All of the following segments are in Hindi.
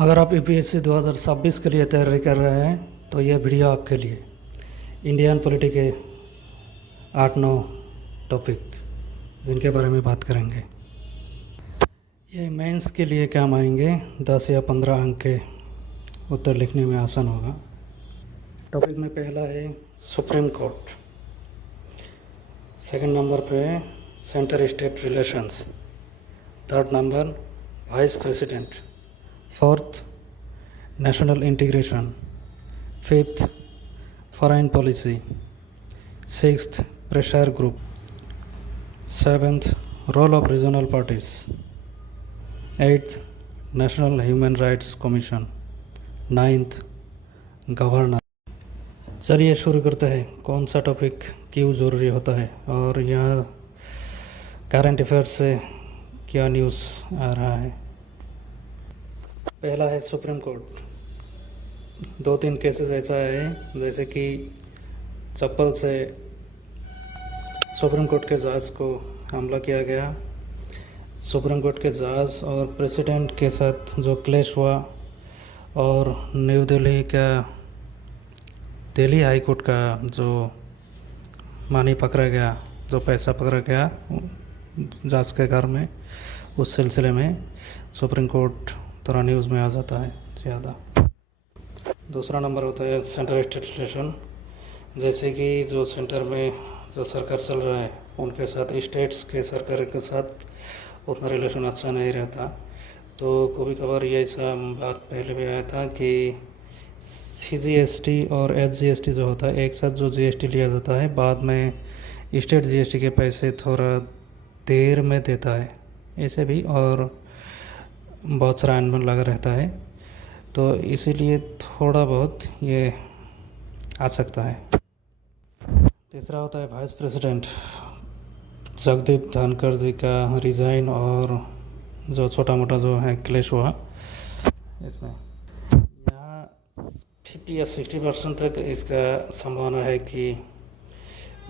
अगर आप यूपीएससी 2026 के लिए तैयारी कर रहे हैं तो यह वीडियो आपके लिए। इंडियन पॉलिटी के 8-9 टॉपिक जिनके बारे में बात करेंगे। ये मेंस के लिए काम आएंगे। 10 या 15 अंक के उत्तर लिखने में आसान होगा। टॉपिक में पहला है सुप्रीम कोर्ट, सेकंड नंबर पे centre state relations, third number vice president, fourth national integration, fifth foreign policy, sixth pressure group, seventh role of regional parties, eighth national human rights commission, ninth governor. चलिए शुरू करते हैं। कौन सा टॉपिक क्यों ज़रूरी होता है और यहाँ करंट अफेयर्स से क्या न्यूज़ आ रहा है। पहला है सुप्रीम कोर्ट। 2-3 केसेस ऐसा है जैसे कि चप्पल से सुप्रीम कोर्ट के जज को हमला किया गया। सुप्रीम कोर्ट के जज और प्रेसिडेंट के साथ जो क्लैश हुआ और न्यू दिल्ली हाई कोर्ट का जो मानी पकड़ा गया, जो पैसा पकड़ा गया जज के घर में, उस सिलसिले में सुप्रीम कोर्ट थोड़ा न्यूज़ में आ जाता है ज़्यादा। दूसरा नंबर होता है सेंटर स्टेट रिलेशन। जैसे कि जो सेंटर में जो सरकार चल रहा है उनके साथ स्टेट्स के सरकार के साथ उतना रिलेशन अच्छा नहीं रहता। तो कभी कभार ये ऐसा बात पहले भी आया था कि CGST और SGST जो होता है, एक साथ जो GST लिया जाता है, बाद में स्टेट GST के पैसे थोड़ा देर में देता है, ऐसे भी और बहुत सारा अनबन लगा रहता है। तो इसीलिए थोड़ा बहुत ये आ सकता है। तीसरा होता है वाइस प्रेसिडेंट। जगदीप धनखड़ जी का रिज़ाइन और जो छोटा मोटा जो है क्लेश हुआ, इसमें यहाँ 50 या 60% तक इसका संभावना है कि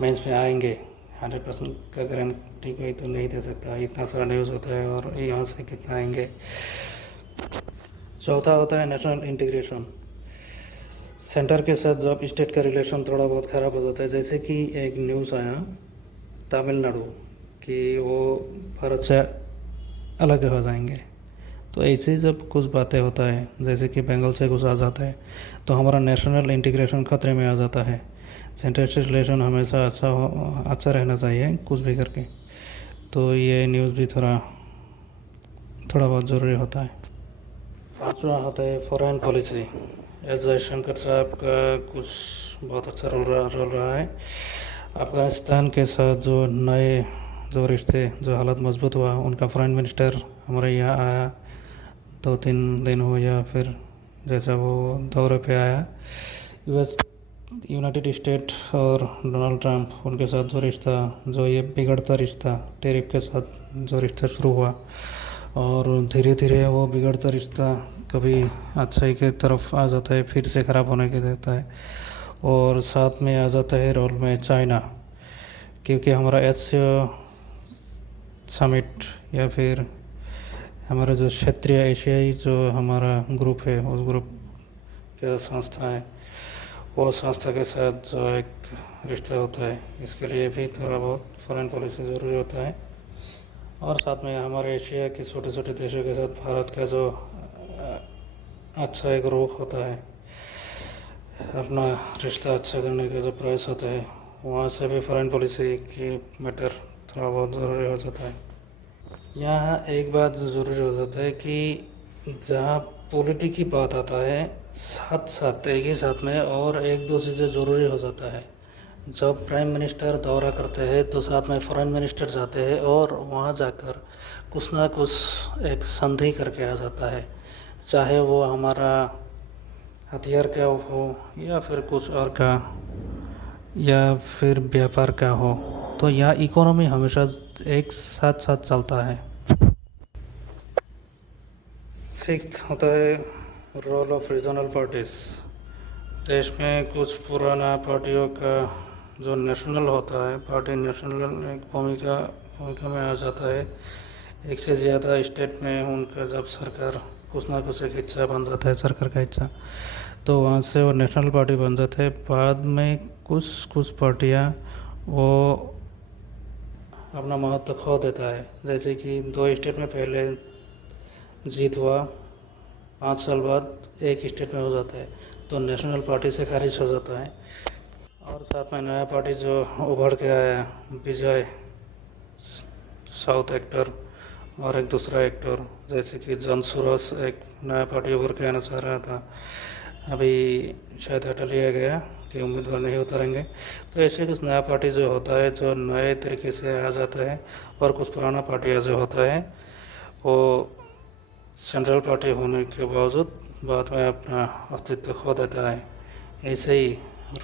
मेंस में आएंगे। 100% का गारंटी कोई तो नहीं दे सकता, इतना सारा न्यूज़ होता है और यहाँ से कितना आएंगे। चौथा होता है नेशनल इंटीग्रेशन। सेंटर के साथ जब स्टेट का रिलेशन थोड़ा बहुत ख़राब हो जाता है, जैसे कि एक न्यूज़ आया तमिलनाडु कि वो भारत से अलग हो जाएंगे। तो ऐसे जब कुछ बातें होता है, जैसे कि बंगाल से कुछ आ जाता है, तो हमारा नेशनल इंटीग्रेशन खतरे में आ जाता है। सेंटर स्टेट रिलेशन हमेशा अच्छा रहना चाहिए कुछ भी करके। तो ये न्यूज़ भी थोड़ा बहुत ज़रूरी होता है। पाँचवा होता है फॉरेन पॉलिसी। एस जयशंकर साहब का कुछ बहुत अच्छा रोल रहा है। अफ़गानिस्तान के साथ जो नए जो रिश्ते, जो हालत मजबूत हुआ, उनका फॉरेन मिनिस्टर हमारे यहाँ आया, 2-3 दिन हो या फिर जैसा वो दौरे पे आया। यूनाइटेड स्टेट और डोनाल्ड ट्रंप, उनके साथ जो रिश्ता, जो ये बिगड़ता रिश्ता, टैरिफ के साथ जो रिश्ता शुरू हुआ और धीरे धीरे वो बिगड़ता रिश्ता कभी अच्छाई की तरफ आ जाता है, फिर से ख़राब होने के देता है। और साथ में आ जाता है रोल में चाइना, क्योंकि हमारा एशिया समिट या फिर हमारा जो क्षेत्रीय एशियाई जो हमारा ग्रुप है, उस ग्रुप के संस्था है, वो संस्था के साथ जो एक रिश्ता होता है, इसके लिए भी थोड़ा बहुत फॉरेन पॉलिसी ज़रूरी होता है। और साथ में हमारे एशिया के छोटे छोटे देशों के साथ भारत का जो अच्छा एक रुख होता है, अपना रिश्ता अच्छा करने का जो प्रयास होता है, वहाँ से भी फॉरेन पॉलिसी की मैटर थोड़ा बहुत ज़रूरी हो जाता है। यहाँ एक बात ज़रूरी हो जाता है कि जहाँ पॉलिटिक की बात आता है, साथ साथ एक ही साथ में और एक दो चीज़ें ज़रूरी हो जाता है। जब प्राइम मिनिस्टर दौरा करते हैं तो साथ में फॉरेन मिनिस्टर जाते हैं और वहाँ जाकर कुछ ना कुछ एक संधि करके आ जाता है, चाहे वो हमारा हथियार का हो या फिर कुछ और का या फिर व्यापार का हो। तो यहाँ इकोनॉमी हमेशा एक साथ साथ चलता है। सिक्स्थ होता है रोल ऑफ रीजनल पार्टीज। देश में कुछ पुराना पार्टियों का जो नेशनल होता है, पार्टी नेशनल एक भूमिका में आ जाता है। एक से ज़्यादा स्टेट में उनका जब सरकार कुछ ना कुछ एक हिस्सा बन जाता है सरकार का हिस्सा, तो वहाँ से वो नेशनल पार्टी बन जाता है। बाद में कुछ कुछ पार्टियाँ वो अपना महत्व खो देता है, जैसे कि 2 स्टेट में पहले जीत हुआ, 5 साल बाद एक स्टेट में हो जाता है तो नेशनल पार्टी से खारिज हो जाता है। और साथ में नया पार्टी जो उभर के आया, विजय साउथ एक्टर और एक दूसरा एक्टर, जैसे कि जन सुरस एक नया पार्टी उभर के आना चाह रहा था, अभी शायद हटा लिया गया कि उम्मीदवार नहीं उतारेंगे। तो ऐसे कुछ नया पार्टी जो होता है जो नए तरीके से आ जाता है, और कुछ पुराना पार्टी जो होता है वो सेंट्रल पार्टी होने के बावजूद बाद में अपना अस्तित्व खो देता है। ऐसे ही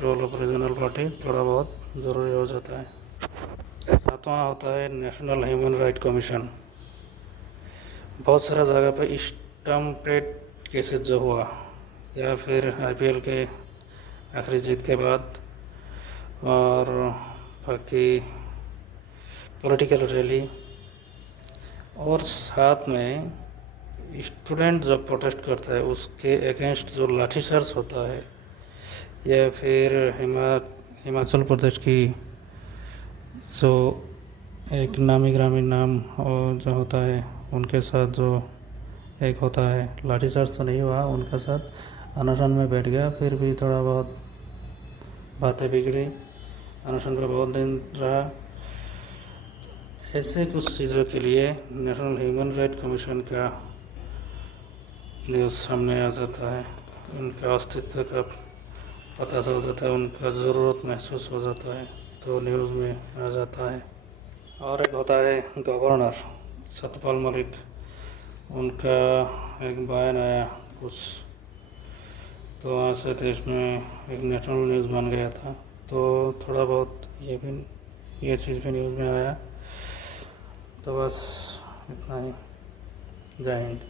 रोल ऑफ रीजनल पार्टी थोड़ा बहुत ज़रूरी हो जाता है। सातवां होता है नेशनल ह्यूमन राइट कमीशन। बहुत सारा जगह पे स्टम्पेड केसेस जो हुआ, या फिर आईपीएल के आखिरी जीत के बाद, और बाकी पॉलिटिकल रैली, और साथ में स्टूडेंट जब प्रोटेस्ट करता है उसके अगेंस्ट जो लाठीचार्ज होता है, या फिर हिमाचल प्रदेश की जो एक नामी ग्रामीण नाम और जो होता है उनके साथ जो एक होता है, लाठीचार्ज तो नहीं हुआ, उनके साथ अनशन में बैठ गया, फिर भी थोड़ा बहुत बातें बिगड़ी, अनशन पे बहुत दिन रहा। ऐसे कुछ चीज़ों के लिए नेशनल ह्यूमन राइट कमीशन का न्यूज़ सामने आ जाता है, उनका अस्तित्व का पता चल जाता है, उनका ज़रूरत महसूस हो जाता है तो न्यूज़ में आ जाता है। और एक होता है गवर्नर सत्यपाल मलिक, उनका एक बयान आया कुछ, तो वहाँ से देश में एक नेशनल न्यूज़ बन गया था, तो थोड़ा बहुत ये चीज़ भी न्यूज़ में आया। तो बस इतना ही। जय हिंद।